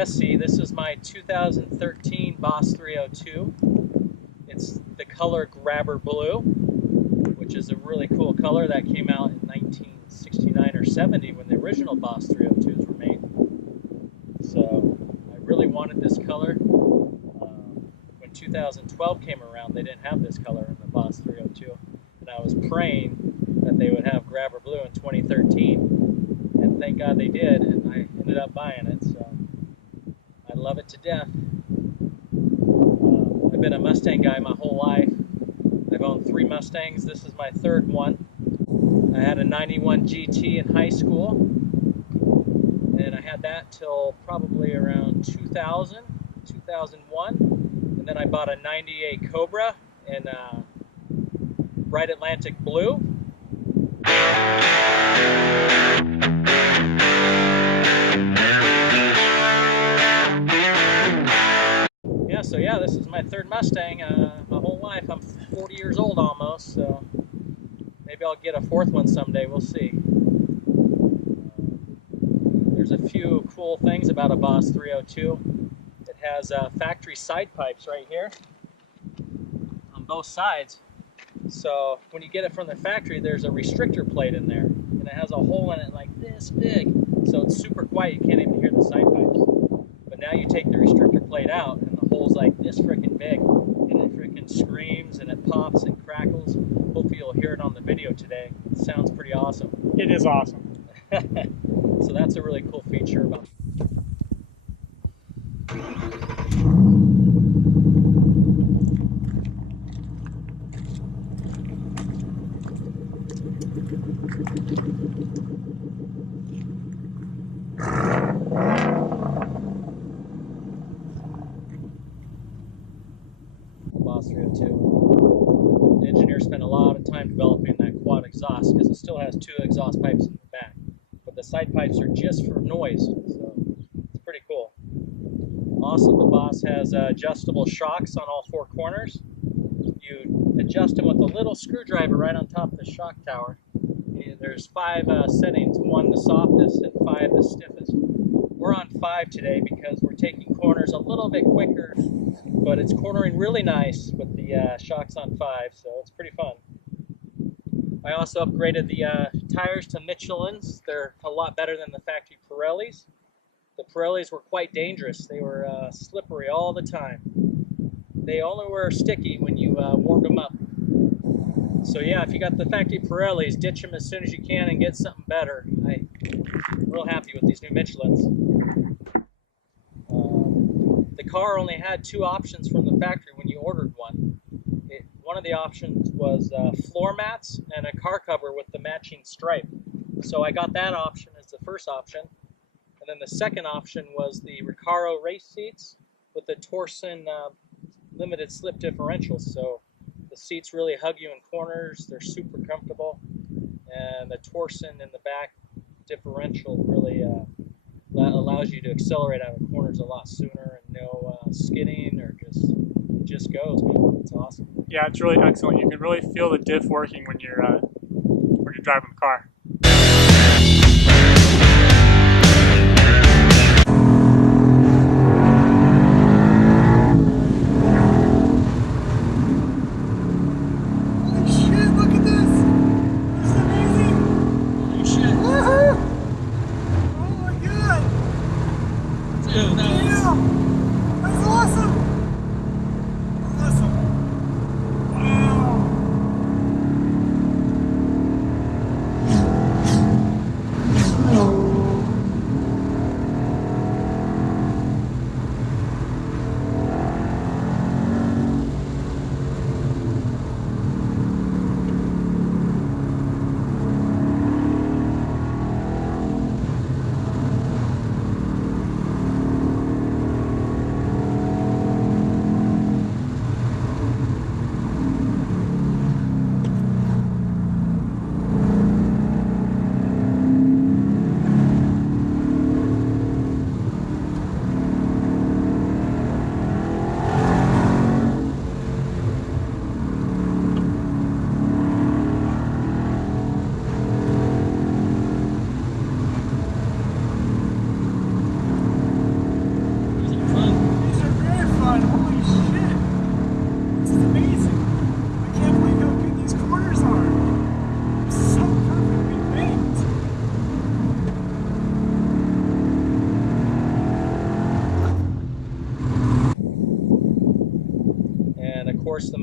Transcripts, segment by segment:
Jesse. This is my 2013 Boss 302. It's the color Grabber Blue, which is a really cool color that came out in 1969 or 70 when the original Boss 302s were made. So I really wanted this color. When 2012 came around, they didn't have this color in the Boss 302, and I was praying that they would have Grabber Blue in 2013, and thank God they did, and I ended up buying it. So I love it to death. I've been a Mustang guy my whole life. I've owned 3 Mustangs. This is my 3rd one. I had a 91 GT in high school, and I had that till probably around 2000, 2001. And then I bought a 98 Cobra in bright Atlantic blue. So yeah, this is my 3rd Mustang. My whole life. I'm 40 years old almost, so maybe I'll get a 4th one someday. We'll see. There's a few cool things about a Boss 302. It has factory side pipes right here on both sides. So when you get it from the factory, there's a restrictor plate in there, and it has a hole in it like this big. So it's super quiet. You can't even hear the side pipes. But now you take the restrictor plate out, and the hole's like this freaking big, and it freaking screams and it pops and crackles. Hopefully you'll hear it on the video today. It sounds pretty awesome. It is awesome. So that's a really cool feature about Boss 302. The engineer spent a lot of time developing that quad exhaust because it still has 2 exhaust pipes in the back, but the side pipes are just for noise, so it's pretty cool. Also, the Boss has adjustable shocks on all 4 corners. You adjust them with a little screwdriver right on top of the shock tower. There's 5 settings, 1 the softest and 5 the stiffest. We're on 5 today because we're taking corners a little bit quicker, but it's cornering really nice with the shocks on 5, so it's pretty fun. I also upgraded the tires to Michelin's. They're a lot better than the factory Pirellis. The Pirellis were quite dangerous. They were slippery all the time. They only were sticky when you warmed them up. So yeah, if you got the factory Pirellis, ditch them as soon as you can and get something better. I'm real happy with these new Michelin's. The car only had 2 options from the factory when you ordered one. One of the options was floor mats and a car cover with the matching stripe. So I got that option as the first option. And then the second option was the Recaro race seats with the Torsen limited slip differentials. So the seats really hug you in corners. They're super comfortable. And the Torsen in the back differential really allows you to accelerate out of corners a lot sooner, and no skidding, or just goes, man. It's awesome. Yeah, it's really excellent. You can really feel the diff working when you're driving the car. Wow.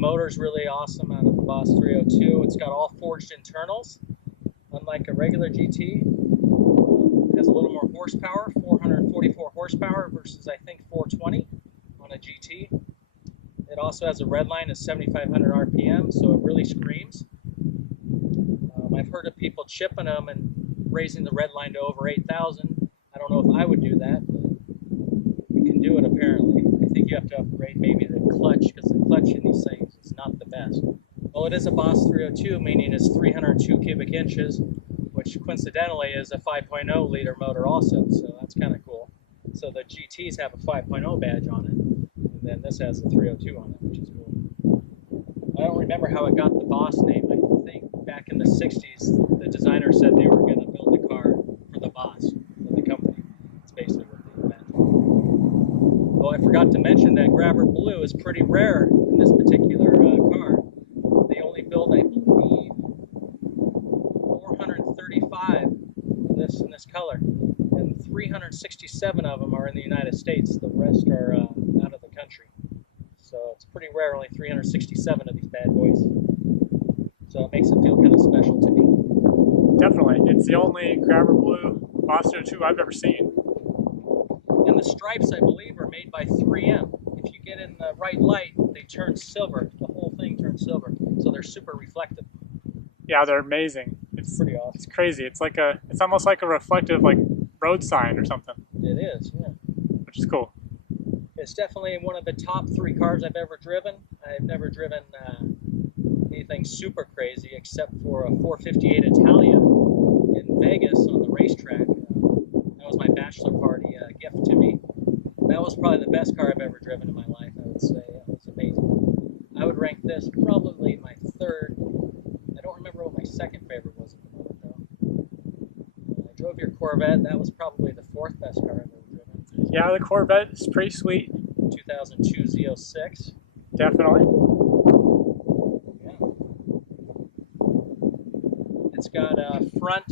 motor's really awesome out of the Boss 302. It's got all forged internals, unlike a regular GT. It has a little more horsepower, 444 horsepower versus I think 420 on a GT. It also has a red line of 7,500 RPM, so it really screams. I've heard of people chipping them and raising the red line to over 8,000. I don't know if I would do that, but you can do it apparently. I think you have to upgrade maybe the clutch, because the clutch in these things is not the best. Well, it is a Boss 302, meaning it's 302 cubic inches, which coincidentally is a 5.0 liter motor also, so that's kind of cool. So the GTs have a 5.0 badge on it, and then this has a 302 on it, which is cool. I don't remember how it got the Boss name. I think back in the 60s, the designer said they were going to build the car for the boss of the company. That's basically what they meant. Oh, I forgot to mention that Grabber Blue is pretty rare in this particular car. They only build, I believe, 435 in this color, and 367 of them are in the United States. The rest are out of the country. So it's pretty rare, only 367 of these bad boys. So it makes it feel kind of special to me. Definitely. It's the only Grabber Blue Boss 2 I've ever seen. And the stripes, I believe, are made by 3M. If you get in the right light, they turn silver. The whole thing turns silver. So they're super reflective. Yeah, they're amazing. It's pretty awesome. It's crazy. It's almost like a reflective road sign or something. It is, yeah. Which is cool. It's definitely one of the top 3 cars I've ever driven. I've never driven anything super crazy except for a 458 Italia in Vegas on the racetrack. That was my bachelor party gift to me. That was probably the best car I've ever driven in my life, I would say. It was amazing. I would rank this probably my 3rd. I don't remember what my 2nd favorite was at the moment, though. I drove your Corvette. That was probably the 4th best car I've ever driven. Yeah, the Corvette is pretty sweet. 2002 Z06. Definitely. Yeah. It's got front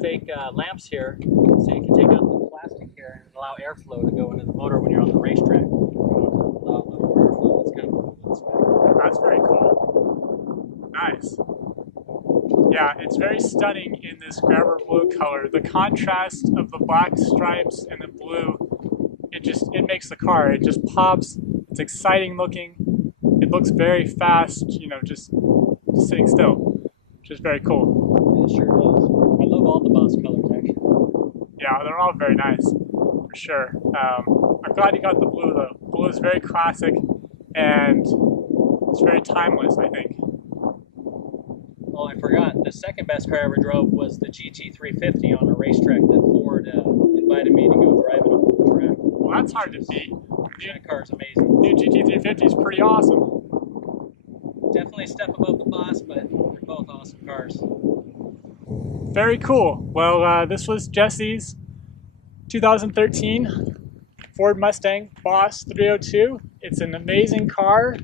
fake lamps here, so you can take out the plastic here and allow airflow to go into the motor when you're on the racetrack. Allow a little airflow. That's kind of cool. That's very cool. Nice. Yeah, it's very stunning in this Grabber Blue color. The contrast of the black stripes and the blue, it makes the car. It just pops. It's exciting looking. It looks very fast, just sitting still, which is very cool. It sure does. I love all the Boss colors, actually. Yeah, they're all very nice, for sure. I'm glad you got the blue, though. Blue is very classic, and it's very timeless, I think. Oh, I forgot. The 2nd best car I ever drove was the GT350 on a racetrack that Ford invited me to go drive it on the track. Well, that's hard to beat. That car's amazing. The GT350 is pretty awesome. Definitely a step above the Boss, but they're both awesome cars. Very cool. Well, this was Jesse's 2013 Ford Mustang Boss 302. It's an amazing car.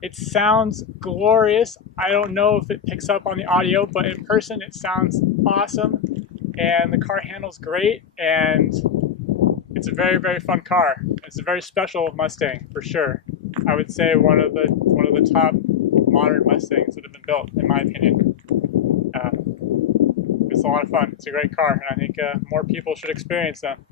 It sounds glorious. I don't know if it picks up on the audio, but in person it sounds awesome. And the car handles great, and it's a very, very fun car. It's a very special Mustang for sure. I would say one of the top modern Mustangs that have been built, in my opinion. It's a lot of fun. It's a great car, and I think more people should experience them.